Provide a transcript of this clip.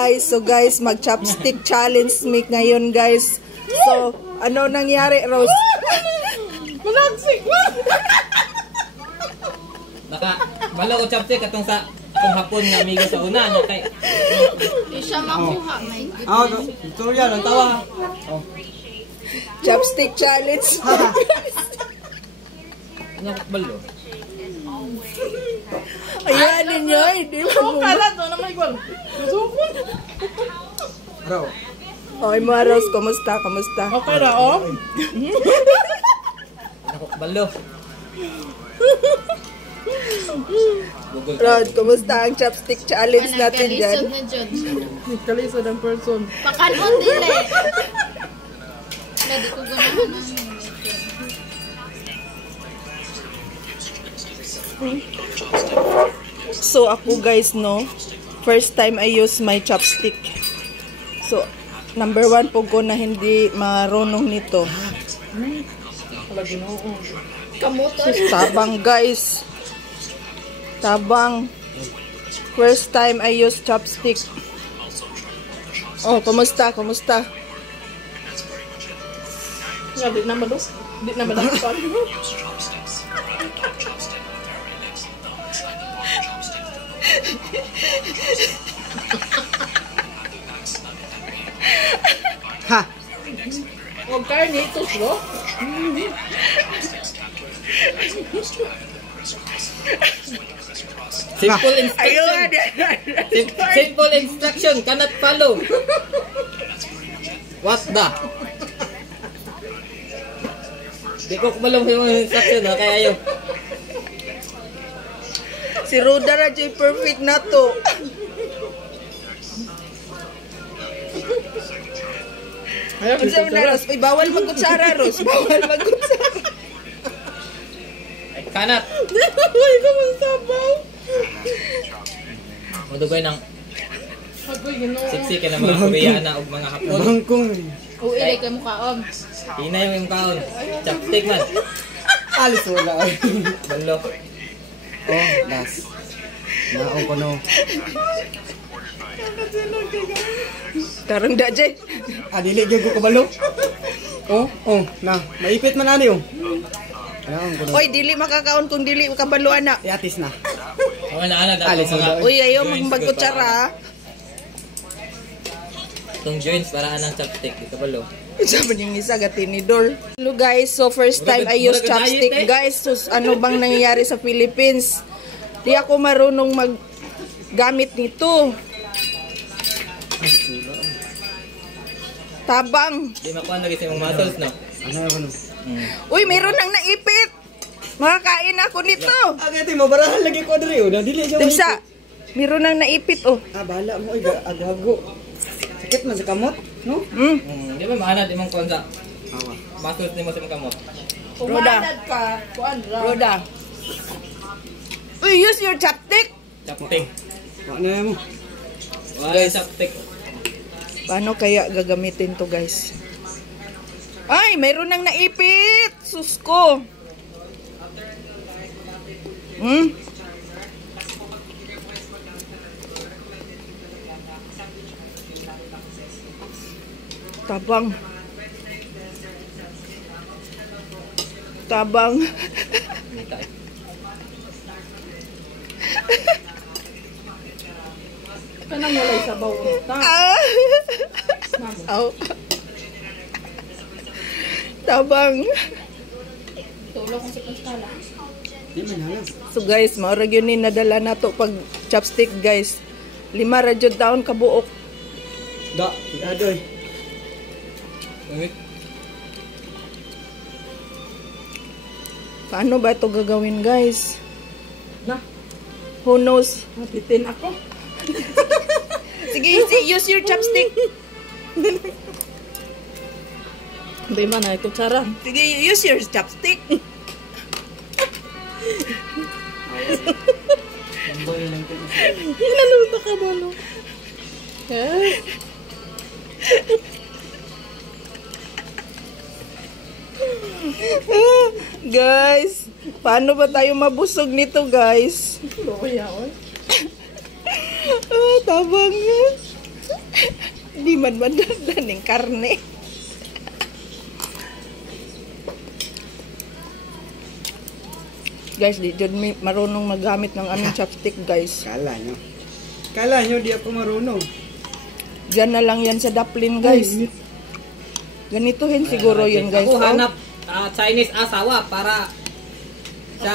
guys. So guys, mag-chopstick challenge me ngayon guys. So, ano nangyari, Rose? Malagsik! Bala ko chopstick atong sa kung hapon nga amigo sa una niya kay Siya makuha, my goodness. tutorial ang tawa. Chopstick challenge. Ano balo? Ayan ninyo, hindi mo. Kalat do na may gol. Susukon. Bro. Okay mo, Rose, kumusta? Kumusta? Okay ra oh. Ako balo. Rod, kumusta ang chopstick challenge natin dyan? Kalisod na Judge. Kalisod ang person. Pakanon dili. Hindi ko ganahan na. So ako guys, no, first time I use my chopstick. So number 1 po ko na hindi marunong nito. Kamoto. Tabang guys. Tabang. First time I use chopstick. Oh, kumusta? Kumusta? Di na mados. Di na mados. Ha. Huwag carnitos, bro. Simple instruction. Simple instruction cannot follow. What the? Di ko kumalong yung instruction ha, kaya ayo. Si Roda na dyan perfect na to. Ang sabi na, Ros, bawal magkutsara, Ros. Bawal magkutsara. Ay, kanat. Ay, naman sabaw. Madugay ng Agoy, gano'n. siksi ka ng mga Koreana o mga Hapon. O, ilay ka mo kaon. Hinay yung kaon. Chopstick man. Alis wala ay. Balo. Oh, das. Naong ko no. Karang da, Jay. Dili gyud ko kabalo. Oh, na. Maipit man ani oh. Naong ko no. Oy, dili makakaon kung dili kabaluan na. Yatis na. O na Alis mga wala. Uy, ayaw magkutsara. itong joints para anang chopstick. Ito balo. Sabi niyong isa, gatinidor. Hello guys, so first time I use chopstick guys. So ano bang nangyayari sa Philippines? Di ako marunong maggamit nito. Tabang. Di makuha lagi sa mga muscles, no? Ano ako no? Uy, meron nang naipit. Makakain ako nito. Agati mo barahan lagi ko diri oh. Dili siya. Timsa, meron nang naipit oh. Bahala mo ay agago. Sakit man sa kamot, no? Di ba maanad imong konsa? Muscles ni mo sa mga kamot. Roda. ka, kuan ra. Roda. Uy, use your chopstick. Chopstick. Ano na mo? Wala chopstick. Paano kaya gagamitin to guys? Ay, mayroon nang naipit. Sus ko. Tabang. Tabang. Kanang wala sabaw ta. Aw. Tabang. Tulog ko sa pastala. Di man halas. So guys, maurag yun ni nadala na to pag chopstick guys. 5 ra jud taon kabuok. Da, adoy. Paano ba ito gagawin guys? Na, Who knows? mapitin ako. Sige, use your chopstick. Hindi man na ito tsara. Sige, use your chopstick. Naluta ka ba, no? Guys, paano ba tayo mabusog nito guys? Loya, oy. Tabang. Di man madagdan ng karne. Guys, di jud mi marunong maggamit ng aming chopstick, guys. Kala nyo. Kala nyo di ako marunong. Diyan na lang yan sa Daplin, guys. Ganituhin siguro yun, guys. Ako Oh. hanap Chinese asawa para sa